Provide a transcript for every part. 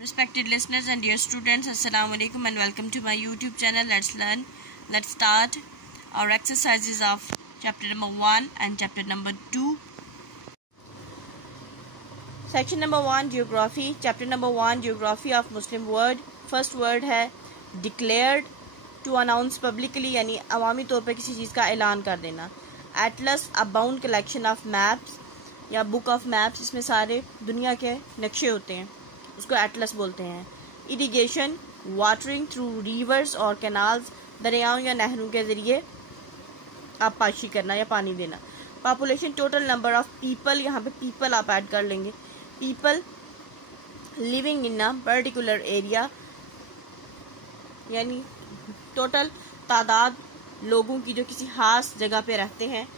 Respected listeners and dear students, Assalamu alaikum and welcome to my YouTube channel. Let's learn. Let's start our exercises of chapter number 1 and chapter number 2. Section number 1 Geography. Chapter number 1 Geography of Muslim word. First word है declared, to announce publicly यानी अवामी तौर पर किसी चीज़ का ऐलान कर देना. Atlas, a bound collection of maps या book of maps, इसमें सारे दुनिया के नक्शे होते हैं, उसको एटलस बोलते हैं. इरिगेशन, वाटरिंग थ्रू रिवर्स और कैनाल्स, दरियाओं या नहरों के ज़रिए आबपाशी करना या पानी देना. Population, total number of people, यहाँ पे पीपल आप ऐड कर लेंगे. People living in a particular area, यानी टोटल तादाद लोगों की जो किसी खास जगह पे रहते हैं.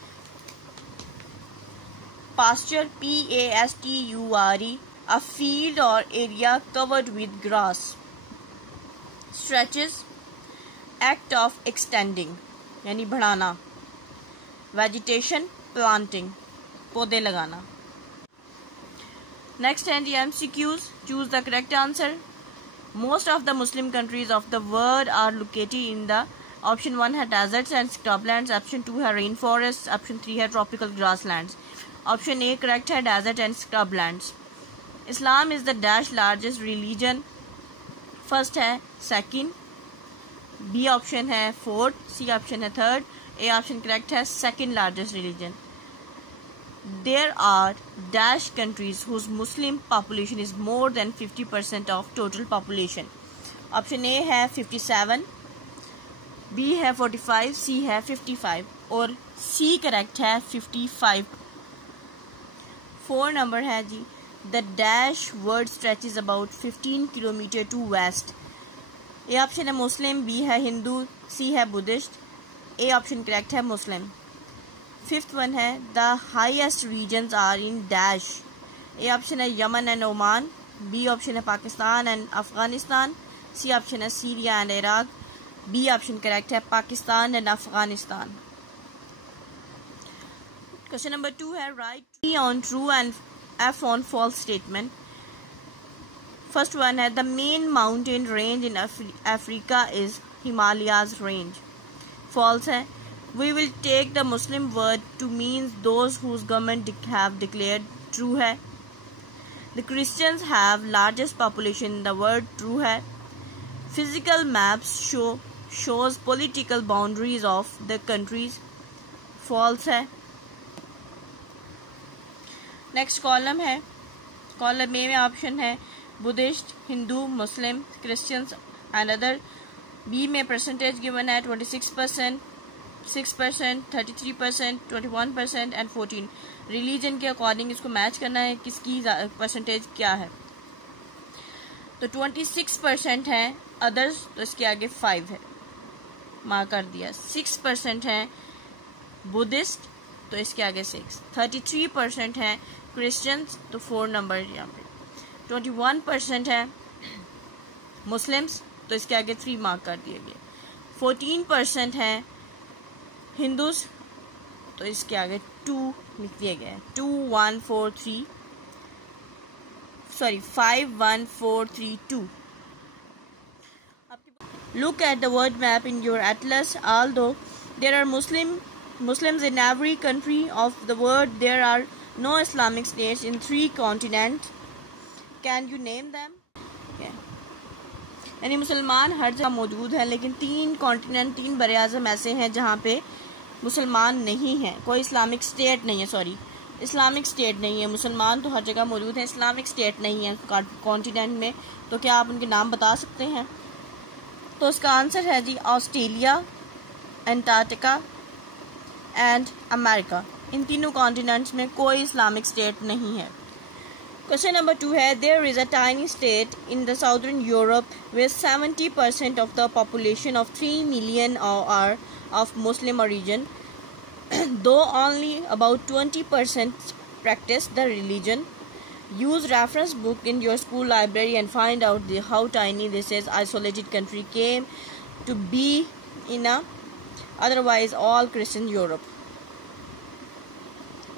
Pasture, PASTURE, a field or area covered with grass. Stretches, act of extending यानी बढ़ाना. Vegetation, planting, पौधे लगाना. Next है MCQs. Choose the correct answer. Most of the Muslim countries of the world are located in the option 1 है deserts and scrublands, option 2 है rainforests, option 3 है tropical grasslands. Option A correct है desert and scrublands. Islam is the dash largest religion. First है second, B option है fourth, C option है third, A option correct है second largest religion. There are dash countries whose Muslim population is more than 50% of total population. Option A है 57, B है 45, C है 55 और C correct है 55. 4 number है जी. The dash word stretches about 15 kilometer to west. A option है मुस्लिम, B है Hindu, C है Buddhist. A option correct है मुस्लिम. 5th one है the highest regions are in dash. A option है Yemen and Oman, B option है Pakistan and Afghanistan, C option है Syria and Iraq, B option correct है Pakistan and Afghanistan. Question number 2 है write T on true and F on false statement. First one है the main mountain range in Africa is Himalayas range. False है we will take the Muslim word to mean those whose government have declared. True है the Christians have largest population in the world. True है physical maps shows political boundaries of the countries. False है. Next column है, column A में option है Buddhist, Hindu, Muslim, Christians and other. B में percentage given है 26%, 6%, 33%, 21% and 14. Religion के according इसको match करना है किसकी परसेंटेज क्या है. तो 26% है अदर्स, तो इसके आगे 5 है, मार्क कर दिया. 6% है बुद्धिस्ट, तो इसके आगे 6. 33% है क्रिश्चियंस, तो 4 नंबर यहाँ पे. 21% है मुस्लिम्स, तो इसके आगे 3 मार्क कर दिए गए. 14% है हिंदूज, तो इसके आगे 2 लिख दिए गए. 2 1 4 3 sorry 5 1 4 3 2. Look at the word map in your atlas. Although there are Muslims in every country of the world, there are no Islamic states in 3 continents. Can you name them? यानी मुसलमान हर जगह मौजूद हैं, लेकिन 3 कॉन्टिनेंट, 3 बरे-आज़म ऐसे हैं जहाँ पे मुसलमान नहीं हैं. कोई इस्लामिक स्टेट नहीं है, सॉरी इस्लामिक स्टेट नहीं है. मुसलमान तो हर जगह मौजूद हैं, इस्लामिक स्टेट नहीं है कॉन्टिनेंट में. तो क्या आप उनके नाम बता सकते हैं? तो इसका आंसर है जी ऑस्ट्रेलिया, अंटार्कटिका एंड अमेरिका. इन तीनों कॉन्टिनेंट्स में कोई इस्लामिक स्टेट नहीं है. क्वेश्चन नंबर 2 है there is a tiny state in the southern Europe with 70% of the population of 3 million are of Muslim origin, though only about 20% practice the religion. Use reference book in your school library and find out how tiny this isolated country came to be in a otherwise all Christian Europe.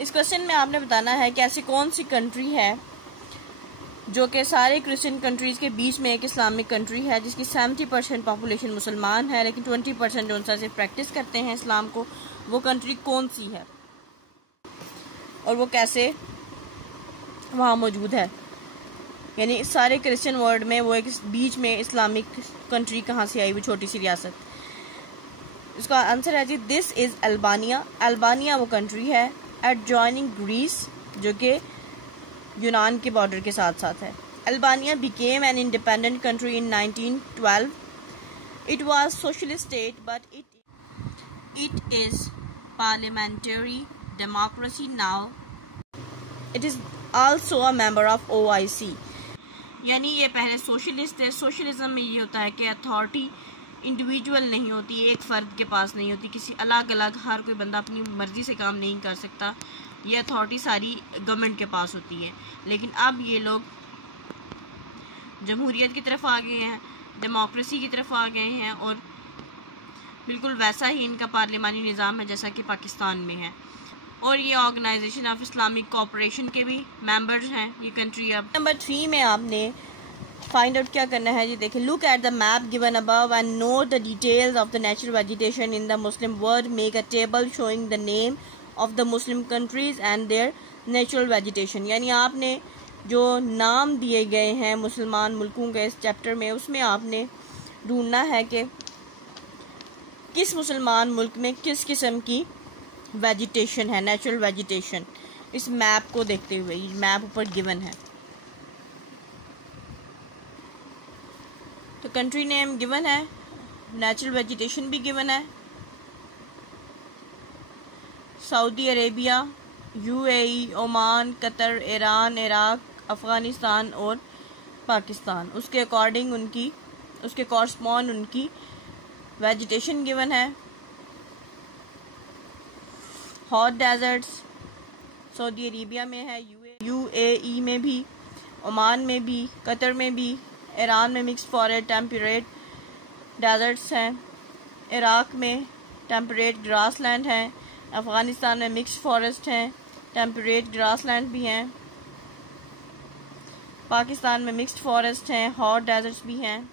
इस question में आपने बताना है कि ऐसी कौन सी country है जो कि सारे क्रिश्चियन कंट्रीज़ के बीच में एक इस्लामिक कंट्री है, जिसकी 70% पॉपुलेशन मुसलमान है, लेकिन 20% जो उनसे सिर्फ प्रैक्टिस करते हैं इस्लाम को, वो कंट्री कौन सी है और वो कैसे वहाँ मौजूद है। यानी सारे क्रिश्चियन वर्ल्ड में वो एक बीच में इस्लामिक कंट्री कहाँ से आई, वो छोटी सी रियासत। इसका आंसर है जी दिस इज़ अल्बानिया। अल्बानिया वो कंट्री है एडजॉइनिंग ग्रीस, जो कि यूनान के बॉर्डर के साथ साथ है। Albania became an independent country in 1912। It was socialist state but it is parliamentary democracy now. It is also a member of OIC। यानी ये पहले सोशलिस्ट है। सोशलिज्म में ये होता है कि अथॉरिटी इंडिविजुअल नहीं होती, एक फ़र्द के पास नहीं होती, किसी अलग अलग हर कोई बंदा अपनी मर्ज़ी से काम नहीं कर सकता, ये अथॉरिटी सारी गवर्नमेंट के पास होती है। लेकिन अब ये लोग जमहूरियत की तरफ आ गए हैं, डेमोक्रेसी की तरफ आ गए हैं, और बिल्कुल वैसा ही इनका पार्लियामानी निज़ाम है जैसा कि पाकिस्तान में है। और ये ऑर्गेनाइजेशन ऑफ इस्लामिक कोऑपरेशन के भी मेंबर्स हैं ये कंट्री। अब नंबर 3 में आपने फाइंड आउट क्या करना है जी, देखिए look at the map given above and note the details of the natural vegetation in the Muslim world. Make a table showing the name of the Muslim countries and there natural vegetation. यानी आपने जो नाम दिए गए हैं मुसलमान मुल्कों के इस चैप्टर में, उसमें आपने ढूंढना है कि किस मुसलमान मुल्क में किस किस्म की वेजिटेशन है, नेचुरल वेजिटेशन, इस मैप को देखते हुए। ये मैप ऊपर गिवन है, तो कंट्री नेम गिवन है, नेचुरल वेजिटेशन भी गिवन है। Saudi Arabia, UAE, Oman, Qatar, Iran, Iraq, Afghanistan और पाकिस्तान। उसके अकॉर्डिंग उनकी, उसके कॉरस्पॉन्ड उनकी वेजिटेशन गिवन है। हॉट डेजर्ट्स सऊदी अरेबिया में है, UAE में भी, ओमान में भी, कतर में भी, ईरान में मिक्स फॉरेस्ट टेम्परेट डेजर्ट्स हैं, इराक में टेम्परेट ग्रासलैंड हैं, अफ़गानिस्तान में मिक्स फॉरेस्ट हैं, टेम्परेट ग्रासलैंड भी हैं, पाकिस्तान में मिक्स्ड फॉरेस्ट हैं, हॉट डेजर्ट्स भी हैं।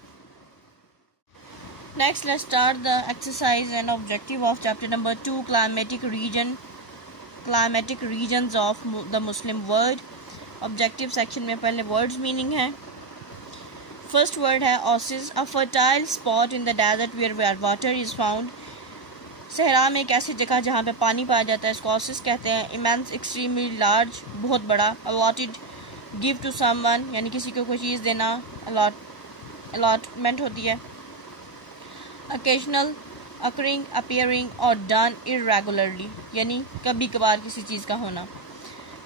Next let's start the exercise and objective of chapter number 2 climatic regions of the Muslim world. Objective section में पहले वर्ड्स मीनिंग है। फर्स्ट वर्ड है oasis, a fertile spot in the desert where water is found. सहरा में एक ऐसी जगह जहाँ पे पानी पाया जाता है, इसको ओसिस कहते हैं। इमेंस, एक्सट्रीमली लार्ज, बहुत बड़ा। अलॉटेड, गिव टू समवन, यानी किसी को कोई चीज़ देना, अलॉटमेंट होती है। ओकेजनल, अकरिंग, अपीयरिंग और डन इरेगुलरली, यानी कभी कभार किसी चीज़ का होना।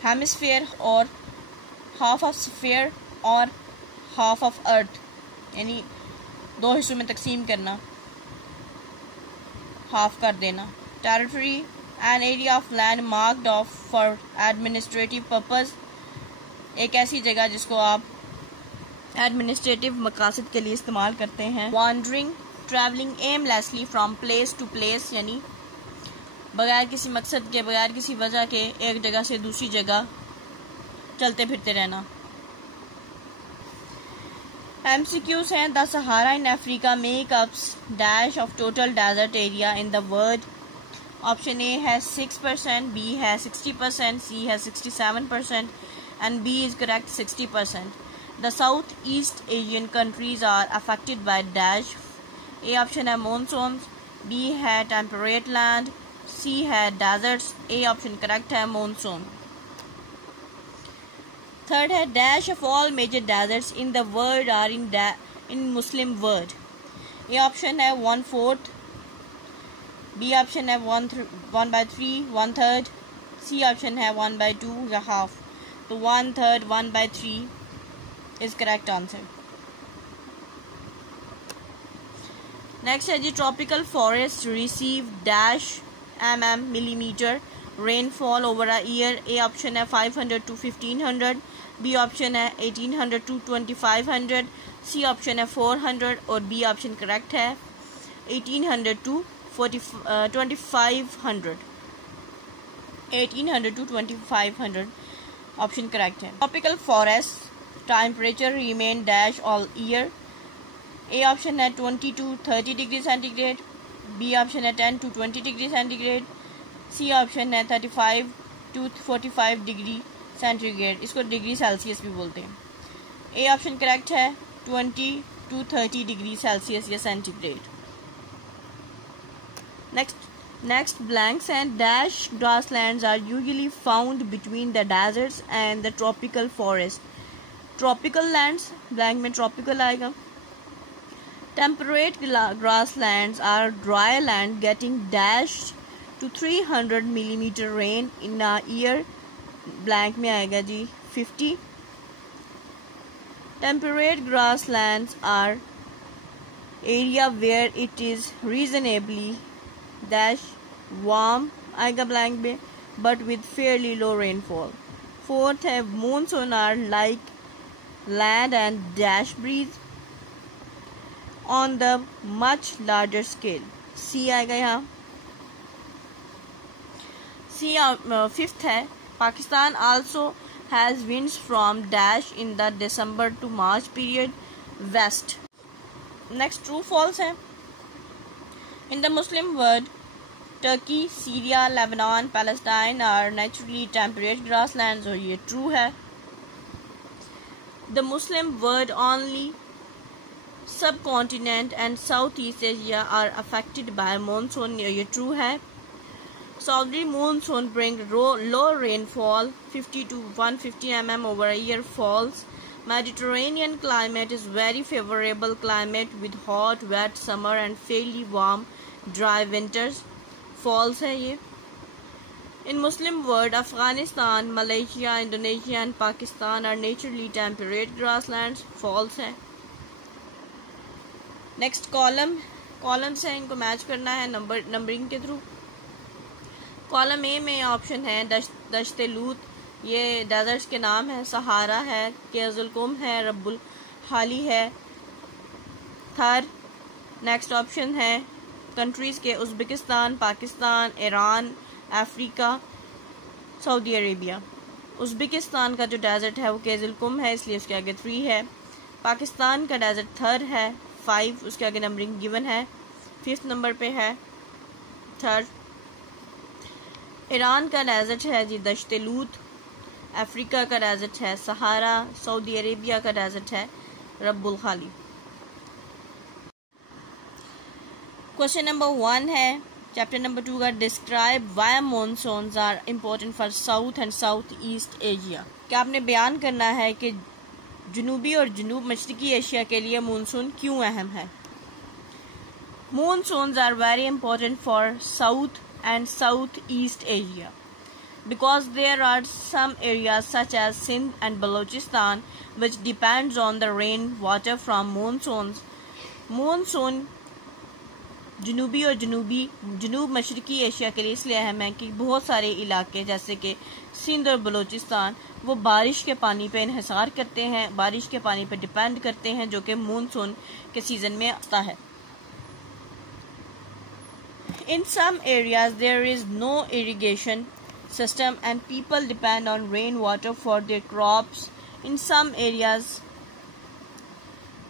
हेमिस्फीयर और हाफ ऑफ स्फीयर और हाफ ऑफ अर्थ, यानी दो हिस्सों में तकसीम करना, हाफ कर देना। Territory, an area of land marked of for administrative purpose, एक ऐसी जगह जिसको आप एडमिनिस्ट्रेटिव मकासद के लिए इस्तेमाल करते हैं। Wandering, travelling aimlessly from place to place, यानी बगैर किसी मकसद के, बगैर किसी वजह के एक जगह से दूसरी जगह चलते फिरते रहना। MCQs हैं। The Sahara in Africa make ups dash of total desert area in the world. Option A है 6%, बी है 60%, सी है 67% and B is correct 60%। The South East Asian countries are affected by dash. A option है monsoons, B है temperate land, C है deserts. A option correct है monsoon. Third है dash of all major deserts in the world are in Muslim world. A option है 1/4, B option है 1/3, 1/3, C option है 1/2 या half. तो 1/3, 1/3 इज करेक्ट आंसर। नेक्स्ट है जी tropical forest receive dash millimetre rainfall over a year. A option है 500 to 1500, B option है 1800 to 2500, C option है 400 और बी ऑप्शन करेक्ट है 1800 to 2500। 1800 to 2500 ऑप्शन करेक्ट है। Tropical forest Temperature remain dash all year. A option है 20 to 30 degree centigrade, B option है 10 to 20 degree centigrade, C option है 35 to 45 degree centigrade, इसको degree Celsius भी बोलते हैं। ए option correct है 20 to 30 डिग्री सेल्सियस या centigrade. Next, blanks and dash grasslands are usually found between the deserts and the tropical forest. Tropical lands, blank में tropical आएगा। Temperate grasslands are dry land getting dashed to 300 millimeter rain in a year, blank में आएगा जी 50। Temperate grasslands are area where it is reasonably dash warm आएगा blank में but with fairly low rainfall। Fourth है monsoon are like land and dash breeze on the much larger scale, C आएगा यहाँ। Fifth है Pakistan also has winds from dash in the December to March period west। Next, true false है। In the Muslim world, Turkey, Syria, Lebanon, Palestine are naturally temperate grasslands, और ये true है। The Muslim world only subcontinent and Southeast Asia are affected by monsoon, ये true है। Saudi monsoon bring low rainfall 50 to 150 mm over a year, false। Mediterranean climate is very favorable climate with hot wet summer and fairly warm dry winters, false है ये। In Muslim world, Afghanistan, Malaysia, Indonesia and Pakistan are naturally temperate grasslands, false है। Next columns हैं, इनको match करना है numbering के through. Column A में option है दश्ते लूत, ये डेजर्ट्स के नाम है। सहारा है, केजुलकुम है, रब्बुल हाली है, थर। नेक्स्ट ऑप्शन है कंट्रीज़ के Uzbekistan, Pakistan, Iran, Africa, Saudi Arabia. Uzbekistan का जो डेजर्ट है वो केजुलकुम है, इसलिए उसके आगे 3 है। पाकिस्तान का डेजर्ट थर है 5, उसके आगे नंबरिंग गिवन है, 5th नंबर पे है थर्ड। ईरान का डेजर्ट है जी दश्ते लूत, अफ्रीका का डेजर्ट है सहारा, सऊदी अरेबिया का डेजर्ट है रब्बुल खाली। क्वेश्चन नंबर 1 है चैप्टर नंबर 2 का, describe why monsoons are important for South and South East Asia. क्या आपने बयान करना है कि जनूबी और जनूब मशरकी एशिया के लिए मानसून क्यों अहम है। Monsoons are very important for South and Southeast Asia because there are some areas such as Sindh and Balochistan which depends on the rain water from monsoons. Monsoon जनूबी और जनूब मशरकी एशिया के लिए इसलिए अहम है कि बहुत सारे इलाके जैसे कि सिंध और बलूचिस्तान वो बारिश के पानी पे इन्हिसार करते हैं, बारिश के पानी पे डिपेंड करते हैं जो कि मानसून के सीज़न में आता है। In some areas there is no irrigation system and people depend on rainwater for their crops. In some areas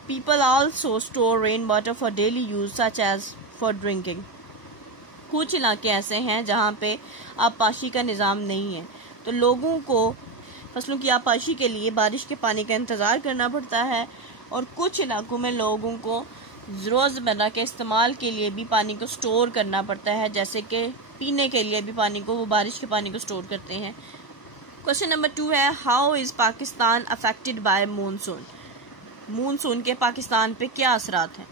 people also store rainwater for daily use such as for drinking. कुछ इलाके ऐसे हैं जहाँ पे आबपाशी का निज़ाम नहीं है, तो लोगों को फसलों की आबपाशी के लिए बारिश के पानी का इंतज़ार करना पड़ता है, और कुछ इलाकों में लोगों को रोज़मर्रा के इस्तेमाल के लिए भी पानी को स्टोर करना पड़ता है, जैसे कि पीने के लिए भी पानी को वो बारिश के पानी को स्टोर करते हैं। क्वेश्चन नंबर 2 है, how is Pakistan affected by monsoon. Monsoon के पाकिस्तान पे क्या असरात हैं।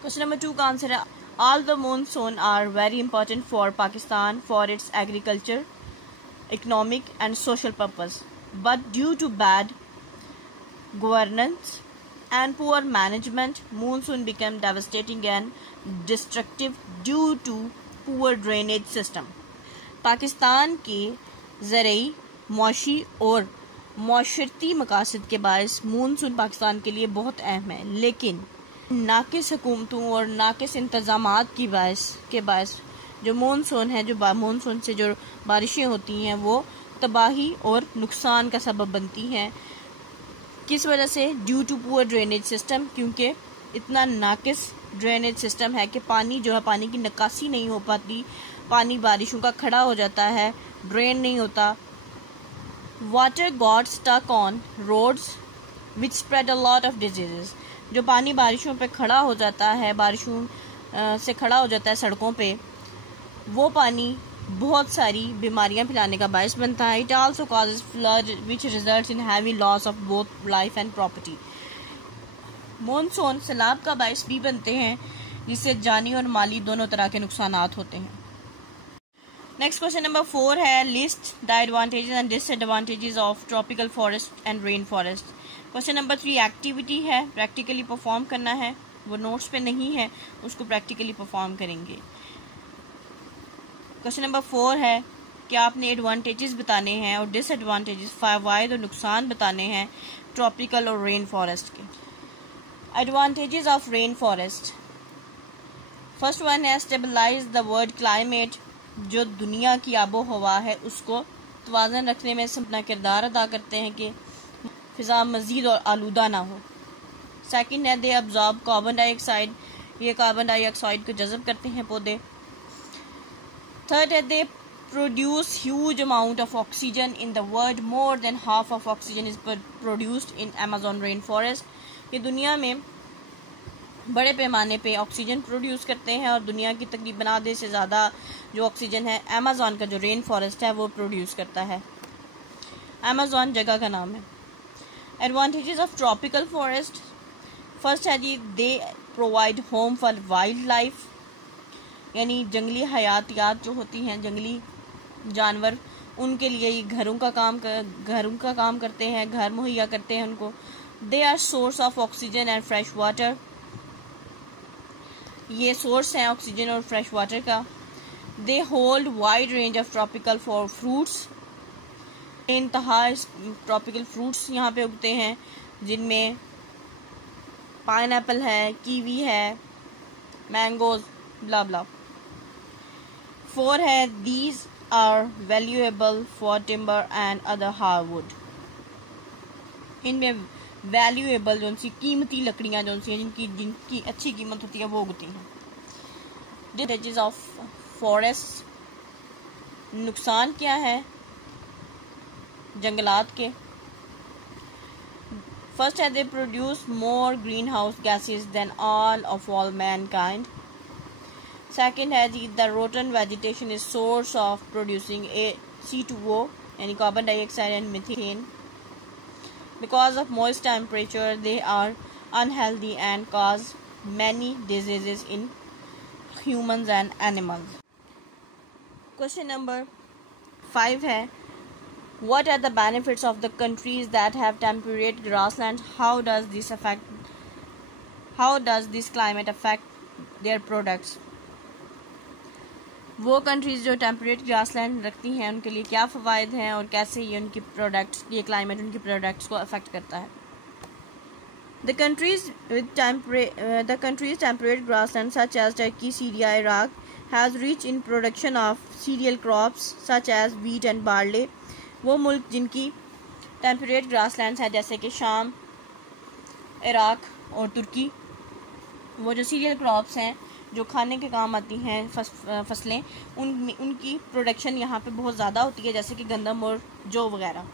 क्वेश्चन नंबर 2 का आंसर है, all the monsoon are very important for Pakistan for its agriculture, economic and social purpose, but due to bad governance and poor management, monsoon became devastating and destructive due to poor drainage system. Pakistan के ज़रई, मौशी और माशरती मकासद के बायस monsoon Pakistan के लिए बहुत अहम है, लेकिन नाकिस हुकूमतों और नाकिस इंतज़ामात की के बायस जो मानसून है, जो मानसून से जो बारिशें होती हैं वो तबाही और नुकसान का सबब बनती हैं। किस वजह से? Due to poor drainage system, क्योंकि इतना नाकिस ड्रेनेज सिस्टम है कि पानी जो है, पानी की निकासी नहीं हो पाती, पानी बारिशों का खड़ा हो जाता है, ड्रेन नहीं होता. Water got stuck on roads which spread a lot of diseases. जो पानी बारिशों पे खड़ा हो जाता है, बारिशों से खड़ा हो जाता है सड़कों पे, वो पानी बहुत सारी बीमारियां फैलाने का बायस बनता है. It also causes flood which results in heavy loss of both life and property. Monsoon सैलाब का बायस भी बनते हैं, जिससे जानी और माली दोनों तरह के नुकसानात होते हैं. नेक्स्ट क्वेश्चन नंबर 4 है, list the advantages and disadvantages of tropical forest and rain forest. Question number 3 activity है, प्रैक्टिकली परफॉर्म करना है, वो नोट्स पे नहीं है, उसको प्रैक्टिकली परफॉर्म करेंगे. क्वेश्चन नंबर 4 है कि आपने एडवांटेजेस बताने हैं और डिसएडवांटेजेस, फायदे और नुकसान बताने हैं ट्रॉपिकल और रेन फॉरेस्ट के. Advantages of rain forest. First one है स्टेबलाइज द वर्ल्ड क्लाइमेट. जो दुनिया की आबो हवा है उसको तवाज़न रखने में अपना किरदार अदा करते हैं कि फिज़ा मज़ीद और आलूदा ना हो. सेकंड है दे अब्जॉर्ब कार्बन डाइऑक्साइड. ये कार्बन डाइऑक्साइड को जज़ब करते हैं पौधे. थर्ड है they produce huge amount of oxygen in the world. More than half of oxygen is produced in Amazon rain forest. ये दुनिया में बड़े पैमाने पे ऑक्सीजन प्रोड्यूस करते हैं और दुनिया की तकरीबन आधे से ज़्यादा जो ऑक्सीजन है अमेज़न का जो रेन फॉरेस्ट है वो प्रोड्यूस करता है. अमेज़न जगह का नाम है. Advantages of tropical forest. First है जी they provide home for wildlife. यानी जंगली हयातियात जो होती हैं, जंगली जानवर, उनके लिए ये घरों का काम करते हैं, घर मुहैया करते हैं उनको. They are source of oxygen and fresh water. ये सोर्स हैं ऑक्सीजन और फ्रेश वाटर का. They hold wide range of tropical for fruits. इंतहा ट्रॉपिकल फ्रूट्स यहाँ पे उगते हैं, जिनमें पाइनएप्पल है, कीवी है, मैंगोज, ब्ला ब्ला. 4 है these are valuable for timber and other hardwood. इनमें वैल्यूएबल जो सी कीमती लकड़ियाँ जो सी जिनकी अच्छी कीमत होती है वो उगती हैं. Disadvantages of forest. नुकसान क्या है जंगलात के. फर्स्ट है they produce more greenhouse gases than all mankind. Second है जी the rotten vegetation is source of producing C2O यानी carbon dioxide and methane. Because of moist temperature, they are unhealthy and cause many diseases in humans and animals. Question number 5 है what are the benefits of the countries that have temperate grassland? How does this climate affect their products? वो countries जो temperate grassland रखती हैं उनके लिए क्या फ़वाइद हैं और कैसे ये उनकी प्रोडक्ट्स, ये क्लाइमेट उनकी प्रोडक्ट्स को अफेक्ट करता है. The countries temperate grassland such as Turkey, Syria, Iraq has reach in production of cereal crops such as wheat and barley. वो मुल्क जिनकी टेम्परेट ग्रासलैंड्स हैं जैसे कि शाम, इराक और तुर्की, वो जो सीरियल क्रॉप्स हैं जो खाने के काम आती हैं फसलें, उनकी प्रोडक्शन यहाँ पे बहुत ज़्यादा होती है, जैसे कि गंदम और जौ वगैरह.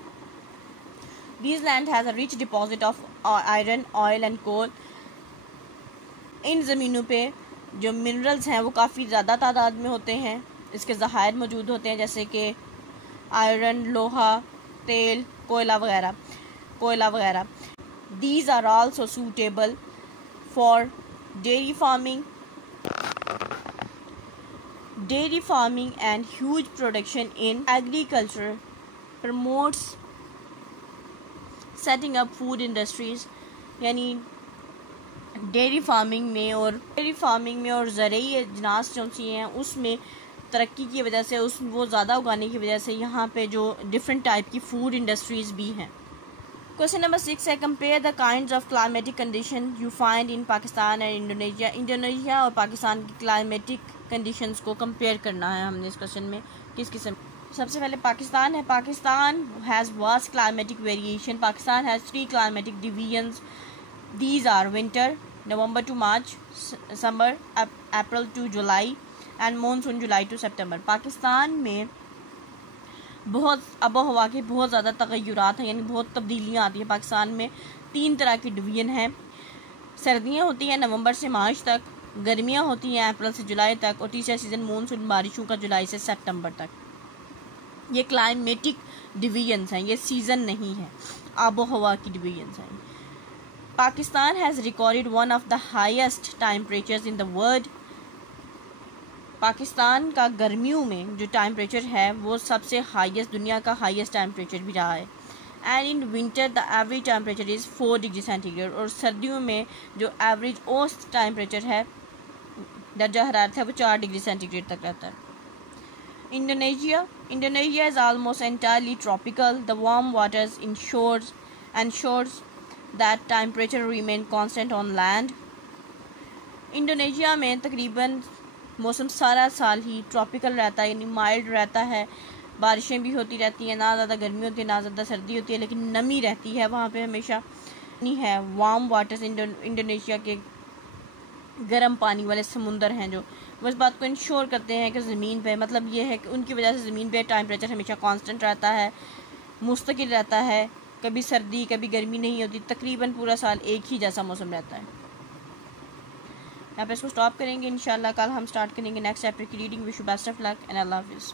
These land has a rich deposit of iron, oil and coal. इन ज़मीनों पे जो मिनरल्स हैं वो काफ़ी ज़्यादा तादाद में होते हैं, इसके ज़खायर मौजूद होते हैं जैसे कि आयरन, लोहा, तेल, कोयला वगैरह. These are also suitable for dairy farming and huge production in agriculture promotes setting up food industries. यानी डेयरी फार्मिंग में और ज़रूरी अजनास जो सी हैं उसमें तरक्की की वजह से वो ज़्यादा उगाने की वजह से यहाँ पे जो डिफरेंट टाइप की फूड इंडस्ट्रीज़ भी हैं. क्वेश्चन नंबर 6 है compare the kinds of climatic condition you find in Pakistan and Indonesia. Indonesia और पाकिस्तान की क्लाइमेटिक कंडीशंस को कंपेयर करना है हमने इस क्वेश्चन में. किस किस्म सबसे पहले पाकिस्तान है. Pakistan has vast climatic variation. Pakistan has 3 climatic divisions. These are winter, November to March, summer, April to July, and monsoon, July to September. Pakistan में बहुत आबोहवा के बहुत ज़्यादा तगय्युरात हैं, यानी बहुत तब्दीलियाँ आती हैं. पाकिस्तान में 3 तरह की डिवीज़न हैं. सर्दियाँ होती हैं नवंबर से मार्च तक, गर्मियाँ होती हैं अप्रैल से जुलाई तक, और तीसरा सीज़न मानसून बारिशों का जुलाई से सितंबर तक. ये क्लाइमेटिक डिवीजन्स हैं, ये सीज़न नहीं है, आबोहवा की डिवीजन्स हैं. Pakistan has recorded one of the highest temperatures in the world. Pakistan का गर्मियों में जो टेम्परेचर है वो सबसे हाईएस्ट, दुनिया का हाईएस्ट टेम्परेचर भी रहा है. And in winter the average temperature is 4 degree centigrade. और सर्दियों में जो एवरेज औसत टेम्परेचर है, दर्जा हरारत है, वो 4 डिग्री सेंटीग्रेड तक रहता है. Indonesia is almost entirely tropical. The warm waters ensures that temperature remain constant on land. Indonesia में तकरीबन मौसम सारा साल ही ट्रॉपिकल रहता है, यानी माइल्ड रहता है. बारिशें भी होती रहती हैं, ना ज़्यादा गर्मी होती है ना ज़्यादा सर्दी होती है, लेकिन नमी रहती है वहाँ पे हमेशा. नहीं है वार्म वाटर्स. इंडोनेशिया के गर्म पानी वाले समुंदर हैं जो वो इस बात को इंश्योर करते हैं कि ज़मीन पे, मतलब ये है कि उनकी वजह से ज़मीन पे टेम्परेचर हमेशा कांस्टेंट रहता है, मुस्तकिल रहता है. कभी सर्दी कभी गर्मी नहीं होती, तकरीबन पूरा साल एक ही जैसा मौसम रहता है. यहाँ पे इसको स्टॉप करेंगे. इंशाल्लाह कल हम स्टार्ट करेंगे नेक्स्ट चैप्टर की reading. Wish you best of luck and अल्लाह हाफिज़.